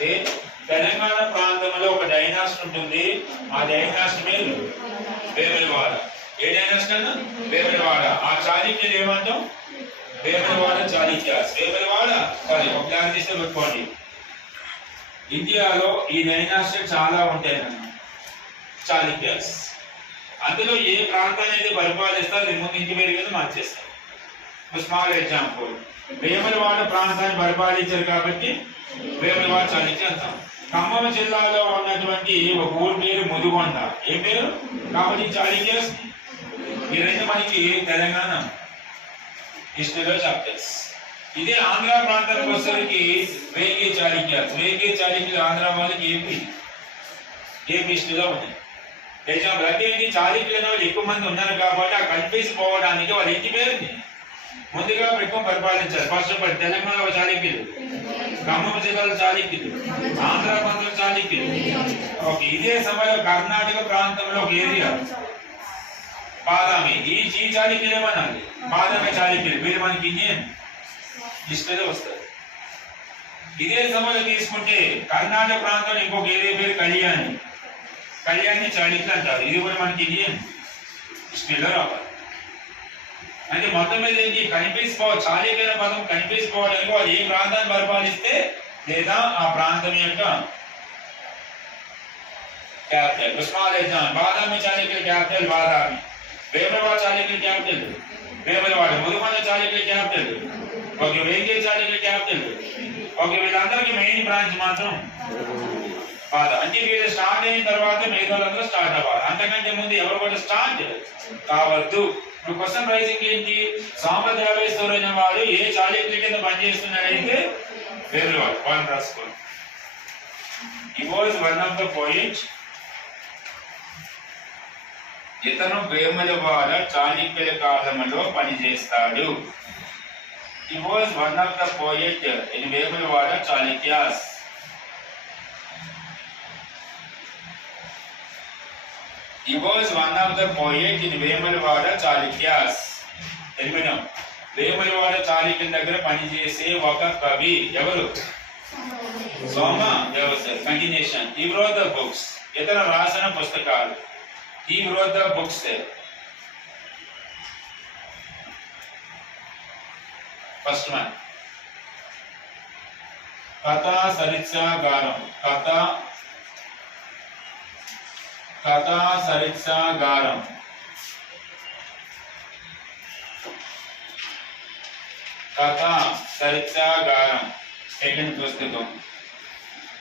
చేస్తే తెలంగాణ ప్రాంతంలో ఒక డైనాసిటీ ఉంటుంది. ఆ డైనాసిటీ పేరు వేములవాడ. ఏ డైనాసిటీ అన్న? వేములవాడ. ఆ చాళుక్యులు ఏమంటాం? వేములవాడ చాళుక్యాస్. వేములవాడ సారీ ఒక ప్లాన్ చేస్తే పెట్టుకోండి. ఇండియాలో ఈ డైనాసిటీ చాలా ఉంటాయి చాళుక్యాస్. అందులో ఏ ప్రాంతాన్ని అయితే పరిపాలిస్తారు అది ముందు ఇంటి పేరు కింద మార్చేస్తారు. స్మాల్ ఎగ్జాంపుల్, వేములవాడ ప్రాంతాన్ని పరిపాలించారు కాబట్టి వేములవాడ చాళుక్య అంటాం. ఖమ్మం జిల్లాలో ఉన్నటువంటి ఒక ఊరి పేరు ముదిగొండ. ఏ పేరు? కాబట్టి చాళుక్యాస్. ఈ రెండు మనకి తెలంగాణ హిస్టరీలో చాప్టర్స్. ఇదే ఆంధ్ర ప్రాంతానికి వచ్చేసరికి వేగే చాళుక్యాస్. వేగే చాళుక్యులు ఆంధ్ర వాళ్ళకి ఏపీ హిస్టరీలో ఉన్నాయి. ఎగ్జాంపుల్ అంటే ఏంటి? చాళుక్యులు వాళ్ళు ఎక్కువ మంది ఉన్నారు కాబట్టి ఆ కన్ఫ్యూజ్ పోవడానికి వాళ్ళ ఇంటి పేరుని ముందుగా పెట్టుకొని పరిపాలించారు. ఫస్ట్ ఆఫ్ ఆల్ తెలంగాణ చాళుక్యులు, ఖమ్మం జిల్లాలో చాళుక్యులు, ఆంధ్ర ప్రాంతంలో చాళుక్యులు. ఓకే, ఇదే సమయంలో కర్ణాటక ప్రాంతంలో ఒక ఏరియా బాదామి. ఈ చాళుక్యులు ఏమనాలి? బాదామి చాళుక్యులు. వీళ్ళు మనకి ఇండియన్ హిస్టరీలో వస్తారు. ఇదే సమయంలో తీసుకుంటే కర్ణాటక ప్రాంతంలో ఇంకొక ఏరియా పేరు కళ్యాణి చాళుక్యులు అంటారు. ఇది కూడా మనకి ఇండియన్ హిస్టరీలో రావాలి. అంటే మొత్తం మీద ఏంటి? కనిపిసుకోవాలి. చాళుక్యుల పదం కనిపిసుకోవడానికి వాళ్ళు ఏ ప్రాంతాన్ని పరిపాలిస్తే లేదా ఆ ప్రాంతం యొక్క క్యాపిటల్. బాదామి చాళుక్యుల క్యాపిటల్ బాదామి. వేములవాడ చాళుక్యుల క్యాపిటల్ వేములవాడ. ముదిగొండ చాళుక్యుల క్యాపిటల్ ఓకే. వేగే చాళుక్యుల క్యాపిటల్ ఓకే. వీళ్ళందరికీ మెయిన్ బ్రాంచ్ మాత్రం బాధ. అంటే వీళ్ళు స్టార్ట్ అయిన తర్వాత మిగతాలందరూ స్టార్ట్ అవ్వాలి. అంతకంటే ముందు ఎవరు కూడా స్టార్ట్ కావద్దు. ఇప్పుడు క్వశ్చన్ రైజింగ్ ఏంటి? సాంప్రదాయస్తులైన వాడు ఏ చాళుక్యుల కింద పనిచేస్తున్నాడైతే వేములవాడ. వన్ రాసుకోండి. He was one of the poets. ఇతను వేములవాడ చాళుక్యుల కాలంలో పనిచేస్తాడు. He was one of the poet in Vemulawada Chalukyas. He was one of the poet in Vemulawada Chalukyas. తెలియడం వేములవాడ చాళుక్యుల దగ్గర పనిచేసే ఒక కవి ఎవరు? సోమ దేవసర్. Continuation. He wrote the books. ఇతను రాసిన పుస్తకాలు. He wrote the books. First one. కథా సరిత్సాగారం. కథా సరిత్సాగారం. కథా సరిత్సాగారం సెకండ్ పుస్తకం.